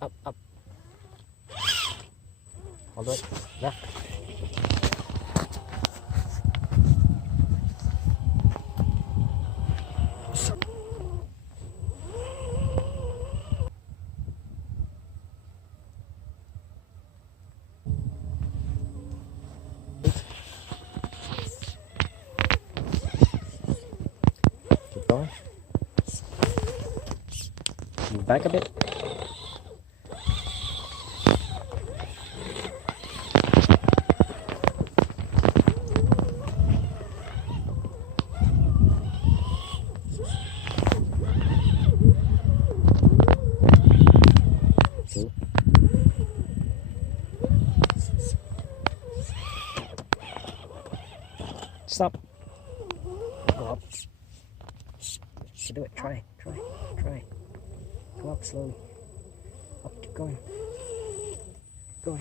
up, up. Hold it, left. Keep going. Move back a bit. Stop. Go up. You can do it. Try. Go up slowly. Up. Keep going. Going.